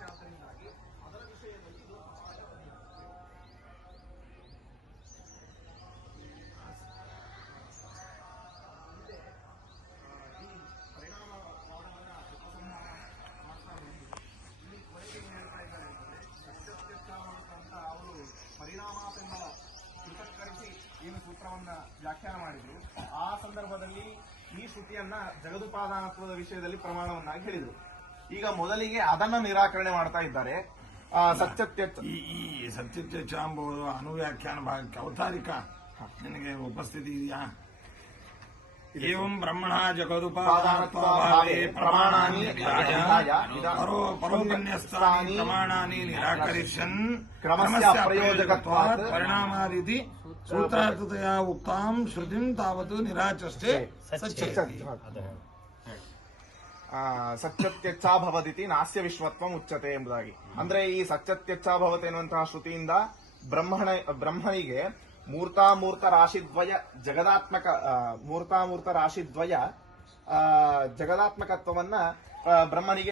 ಪಕ್ಷಾಂತರಿಂದಾಗಿ ಅದರ ವಿಷಯದಲ್ಲಿ ಇದು ಪಕ್ಷದ ಹಿಂದೆ ಈ ಪರಿಣಾಮ ವಾದವನ್ನ ಉಪಸಂಹಾರ ಮಾಡ್ತಾ ಬಂದು ಇಲ್ಲಿ ಕೊನೆಗೆ ಏನು ಹೇಳ್ತಾ ಇದ್ದಾರೆ ಅಂದರೆ ಸತ್ಯತ್ಯರ್ಥ ಅಂತ ಅವರು ಪರಿಣಾಮ ಬೆಂಬಲ ಕೃತಕರಿಸಿ ಏನು ಸೂತ್ರವನ್ನ ವ್ಯಾಖ್ಯಾನ ಮಾಡಿದ್ರು ಆ ಸಂದರ್ಭದಲ್ಲಿ ಈ ಶ್ರುತಿಯನ್ನ ಜಗದುಪಾದಾನತ್ವದ ವಿಷಯದಲ್ಲಿ ಪ್ರಮಾಣವನ್ನಾಗಿ ಹೇಳಿದರು. ಈಗ ಮೊದಲಿಗೆ ಅದನ್ನ ನಿರಾಕರಣೆ ಮಾಡ್ತಾ ಇದ್ದಾರೆ. ಆ, ಸತ್ಯತ್ಯ ಈ ಈ ಸತ್ಯತ್ಯಚ ಎಂಬುದು ಅನುವ್ಯಾಖ್ಯಾನ ಭಾಗಕ್ಕೆ ಅವತಾರಿಕ ನಿನಗೆ ಉಪಸ್ಥಿತಿ ಇದೆಯಾ? ಏವಂ ಬ್ರಹ್ಮಣ ಜಗದುಪಾದಾನತ್ವಾಭಾವೇ ಪ್ರಮಾಣಾನಿ ಪರೋ ಪರೋಪನ್ಯಸ್ತಾನಿ ಪ್ರಮಾಣಾನಿ ನಿರಾಕರಿಷನ್ ಕ್ರಮಸ್ಯ ಅಪ್ರಯೋಜಕತ್ವಾತ್ ಪರಿಣಾಮಾದಿತಿ ಸೂತ್ರಾರ್ಥತೆಯ ಉಕ್ತಾಂ ಶ್ರುತಿಂ ತಾವತ್ತು ನಿರಾಚಷ್ಟೇ ಸತ್ಯತ್ಯಚ್ಚಾ ಭವದಿತಿ ನಾಸ್ಯ ವಿಶ್ವತ್ವಂ ಉಚ್ಚತೆ ಎಂಬುದಾಗಿ. ಅಂದ್ರೆ ಈ ಸತ್ಯತ್ಯಚ್ಛಾಭವತೆ ಎನ್ನುವಂತಹ ಶ್ರುತಿಯಿಂದ ಬ್ರಹ್ಮಣ, ಬ್ರಹ್ಮನಿಗೆ ಮೂರ್ತಾಮೂರ್ತ ರಾಶಿದ್ವಯ ಜಗದಾತ್ಮಕ ಮೂರ್ತಾಮೂರ್ತ ರಾಶಿದ್ವಯ ಜಗದಾತ್ಮಕತ್ವವನ್ನ ಬ್ರಹ್ಮನಿಗೆ